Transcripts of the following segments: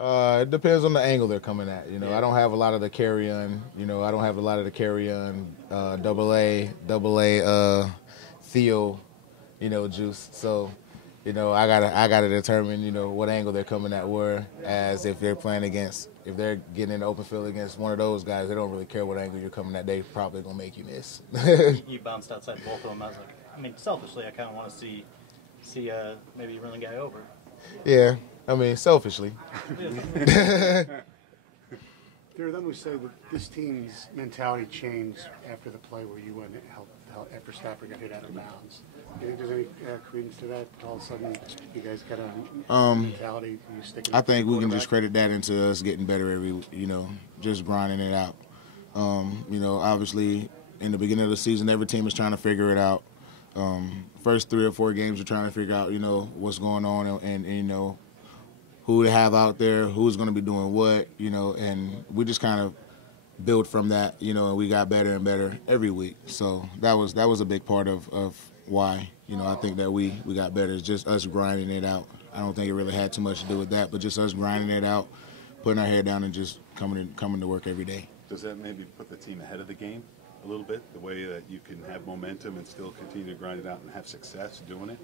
It depends on the angle they're coming at. I don't have a lot of the carry-on. I don't have a lot of the carry-on double A Theo, juice. So, I gotta determine, what angle they're coming at where, as if they're if they're getting in the open field against one of those guys, they don't really care what angle you're coming at. They probably gonna make you miss. You bounced outside both of them. Selfishly, I kind of want to see maybe run the guy over. Yeah, selfishly. There are them who say that this team's mentality changed after the play where you went and helped after Stafford got hit out of bounds. Do you think there's any credence to that? All of a sudden, you guys got a mentality. You sticking. I think we can just credit that into us getting better just grinding it out. Obviously, in the beginning of the season, every team is trying to figure it out. First 3 or 4 games, we're trying to figure out, what's going on and who to have out there, who's going to be doing what, and we just kind of build from that, and we got better and better every week. So that was a big part of why, I think that we got better. It's just us grinding it out. I don't think it really had too much to do with that, but just us grinding it out, putting our head down and just coming to work every day. Does that maybe put the team ahead of the game a little bit, the way that you can have momentum and still continue to grind it out and have success doing it?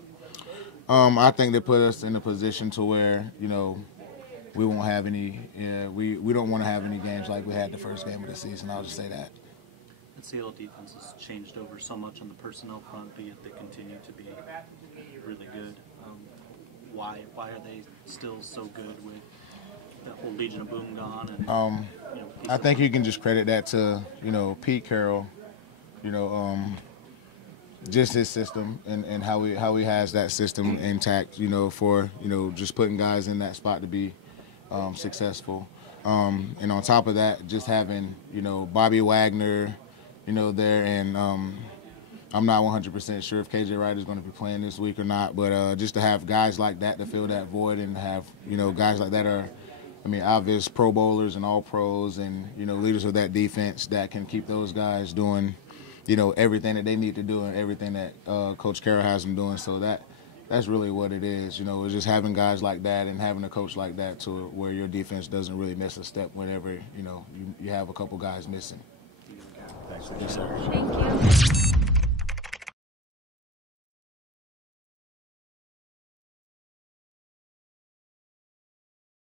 I think they put us in a position to where, we won't have any, we don't want to have any games like we had the first game of the season. I'll just say that. The Seattle defense has changed over so much on the personnel front, but yet they continue to be really good. Why are they still so good with the whole Legion of Boom gone? And, I think you can just credit that to, Pete Carroll, just his system and how he has that system intact, for, just putting guys in that spot to be successful. And on top of that, just having, Bobby Wagner, there, and I'm not 100% sure if KJ Wright is going to be playing this week or not, but just to have guys like that to fill that void and have, guys like that are, obvious Pro Bowlers and All Pros and, leaders of that defense that can keep those guys doing, everything that they need to do and everything that Coach Carroll has them doing. So that's really what it is. It's just having guys like that and having a coach like that to where your defense doesn't really miss a step whenever, you have a couple guys missing. Thanks. Yes, sir. Thank you.